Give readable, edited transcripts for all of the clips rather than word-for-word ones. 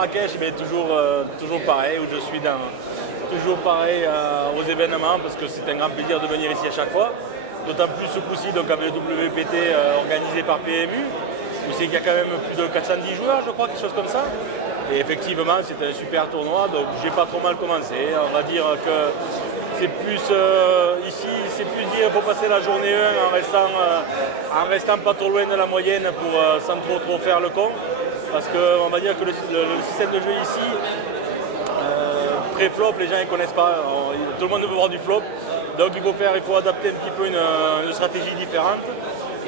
Marrakech, mais toujours pareil, où je suis toujours pareil aux événements, parce que c'est un grand plaisir de venir ici à chaque fois. D'autant plus ce coup-ci, donc avec le WPT organisé par PMU, où c'est qu'il y a quand même plus de 410 joueurs, je crois, quelque chose comme ça. Et effectivement, c'est un super tournoi, donc j'ai pas trop mal commencé. On va dire que c'est plus ici, c'est plus dire qu'il faut passer la journée 1 en restant pas trop loin de la moyenne pour sans trop faire le con. Parce qu'on va dire que le système de jeu ici, pré-flop, les gens ne connaissent pas. Tout le monde veut voir du flop. Donc il faut adapter un petit peu une stratégie différente.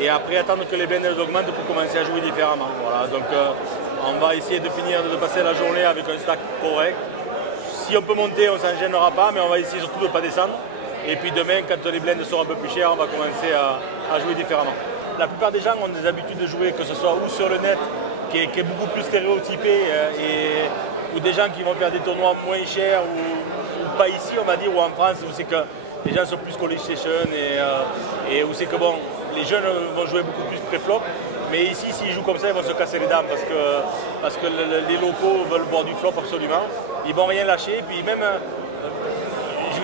Et après attendre que les blindes augmentent pour commencer à jouer différemment. Voilà, donc on va essayer de passer la journée avec un stack correct. Si on peut monter, on ne s'en gênera pas, mais on va essayer surtout de ne pas descendre. Et puis demain, quand les blindes seront un peu plus chères, on va commencer à jouer différemment. La plupart des gens ont des habitudes de jouer, que ce soit ou sur le net, qui est beaucoup plus stéréotypé, ou des gens qui vont faire des tournois moins chers, ou pas ici, on va dire, ou en France, où c'est que les gens sont plus college station, et où c'est que bon, les jeunes vont jouer beaucoup plus pré-flop. Mais ici, s'ils jouent comme ça, ils vont se casser les dents parce que les locaux veulent voir du flop absolument. Ils vont rien lâcher. Puis même,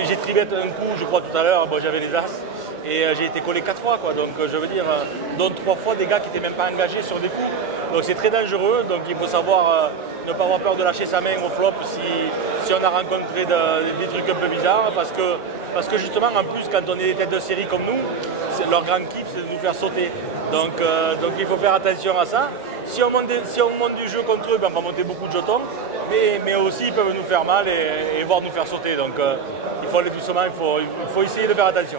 j'ai trivé un coup, je crois tout à l'heure, bon, j'avais les as et j'ai été collé 4 fois. Quoi. Donc je veux dire, dont 3 fois des gars qui n'étaient même pas engagés sur des coups. Donc c'est très dangereux. Donc il faut savoir ne pas avoir peur de lâcher sa main au flop si on a rencontré des trucs un peu bizarres. Parce que justement, en plus, quand on est des têtes de série comme nous, leur grand kiff, c'est de nous faire sauter. Donc il faut faire attention à ça. Si on monte du jeu contre eux, ben, on va monter beaucoup de jetons, mais aussi ils peuvent nous faire mal et voir nous faire sauter. Donc il faut aller doucement, il faut essayer de faire attention.